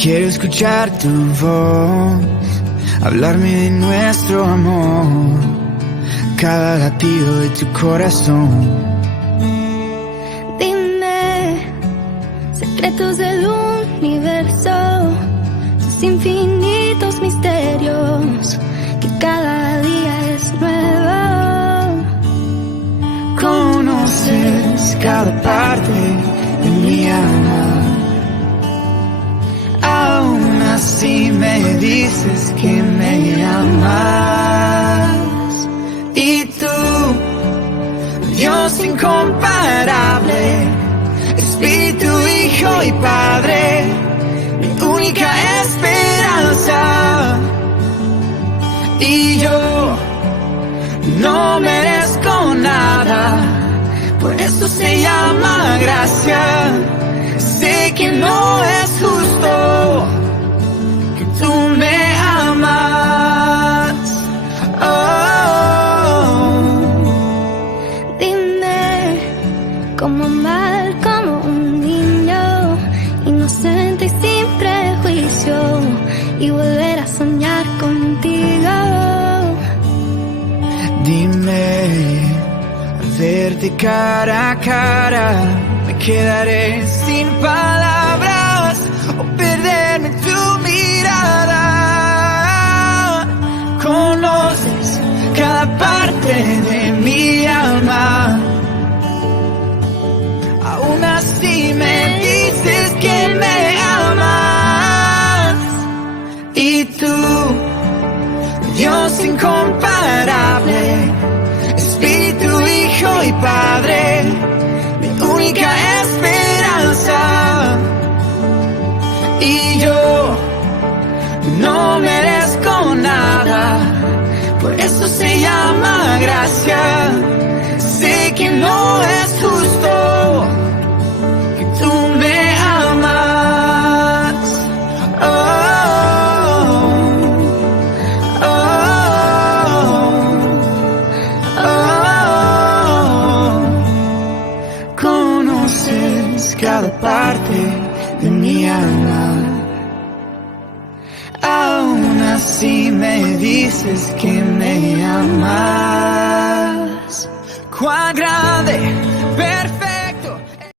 Quiero escuchar tu voz, hablarme de nuestro amor, cada latido de tu corazón. Dime secretos del universo, tus infinitos misterios, que cada día es nuevo. Conoces cada parte de mi alma, aún así me dices que me amas. Y tú, Dios incomparable, Espíritu, Hijo y Padre, mi única esperanza. Y yo no merezco nada, por eso se llama gracia. Sé que no es justo que tú me amas. Dime cómo amar como un niño, inocente y sin prejuicio, y volver a soñar contigo. Dime, al verte cara a cara, me quedaré sin palabras o perderme en tu mirada. Conoces cada parte de mi alma, aún así me dices que me amas. Y tú, Dios incomparable, Espíritu, Hijo y Padre, mi única esperanza. Y yo no merezco nada, por eso se llama gracia. Sé que no es justo que tú me amas. Conoces cada parte de mi alma, aún así me dices que me amas. Cuán grande, perfecto.